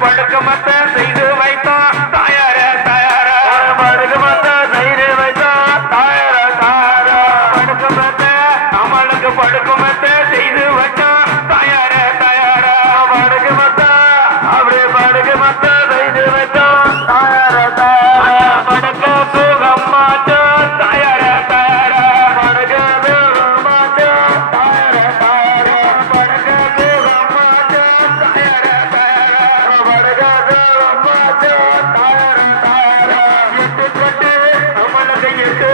படுக்கமத்த செய்து வைத்தான் தாயார தாயார படுக்கமத்த செய்து வைத்தான் தாயார தாயார படுக்கமத்த அமலுக்கு படுக்கமத்த செய்து வச்சான் தாயார தாயார படுக்கமத்த அப்படியே படுக்கமத்த செய்து வைத்தான் தாயார தாயார படுக்க சுகம்மாச்சோ தாயார தாயார படுக்க சுகம்மாச்சோ தாயார தாயார படுக்க சுகம்மாச்சோ தாயார தாயார எட்டு கட்டு அமலுக்கு எட்டு